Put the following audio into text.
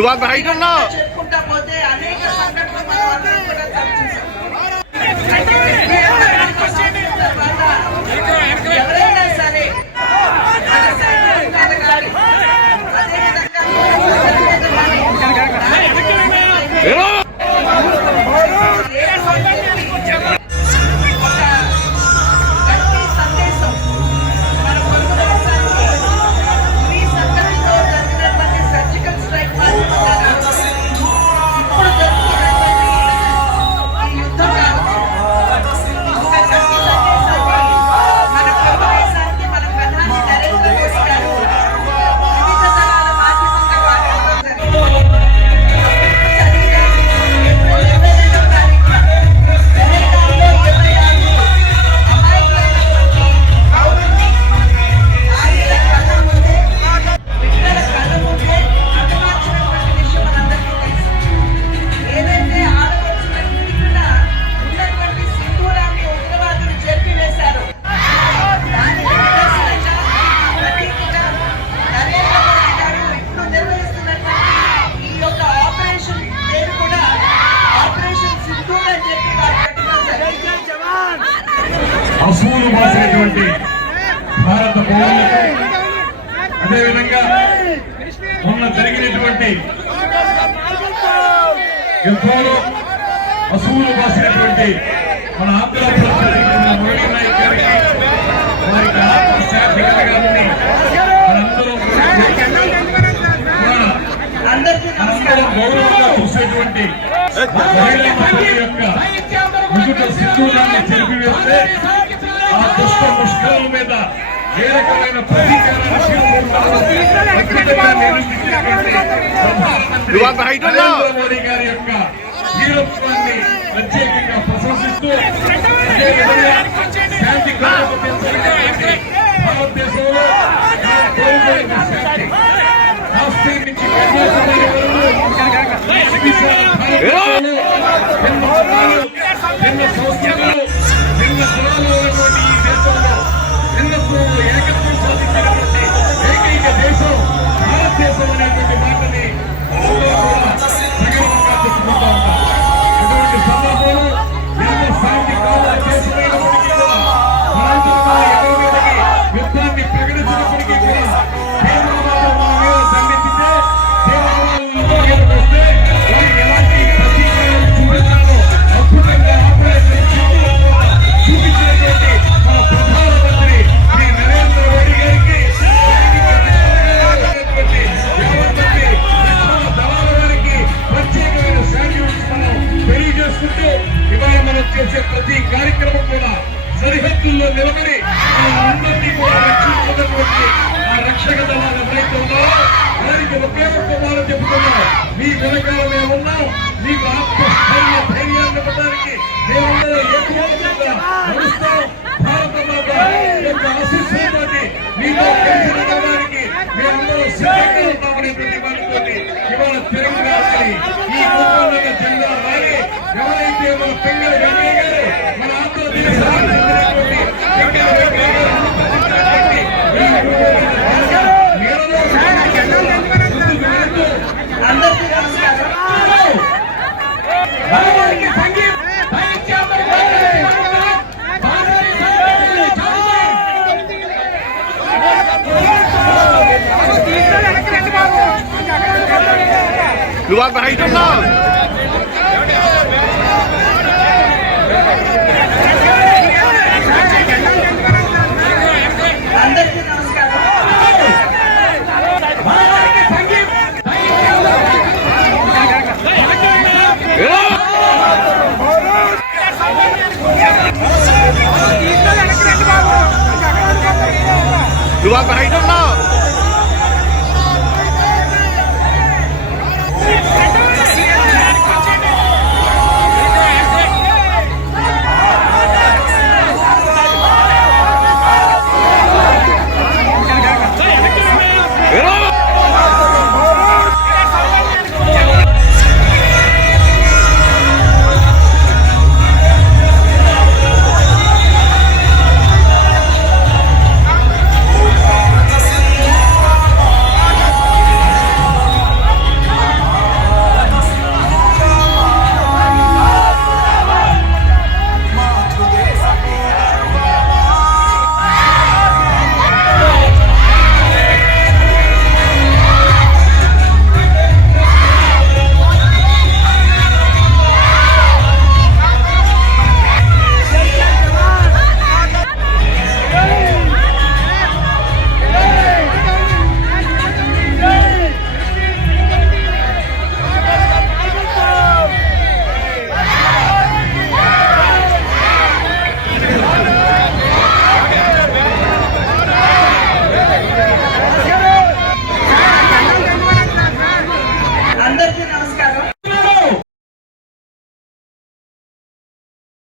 দুবার ভাই। করল అసూలు మోసేటువంటి భారత భూములు అదేవిధంగా మొన్న జరిగినటువంటి యుద్ధంలో అసూలు మోసేటువంటి మన ఆంధ్రప్రదేశ్ మురళీ చూసేటువంటి యొక్క విద్యుత్ సింధూరాన్ని చెరిపివేస్తే ఆ దుష్ట ముష్కల మీద ఏ రకమైన మోదీ గారి యొక్క వీరత్వాన్ని ప్రత్యేకంగా ప్రశంసిస్తూ శాంతి భారతదేశంలో భిన్న సంస్కృతులు భిన్న కులాలు ఉన్నటువంటి నిలబడి అందరినీ కూడా రక్షించినటువంటి ఆ రక్షక దళాలు ఎవరైతే ఉన్నారో వారికి ఒకే ఒక్క మీ వెనకాల మేము ఉన్నాం. మీకు ఆత్మస్థైర్య ధైర్యాన్ని ఇవ్వడానికి మేము ఏ నడుస్తాం. నువ్వు అక్కడ హైట్ ఉన్నావు నువ్వు అక్కడ హైట్ ఉన్నావు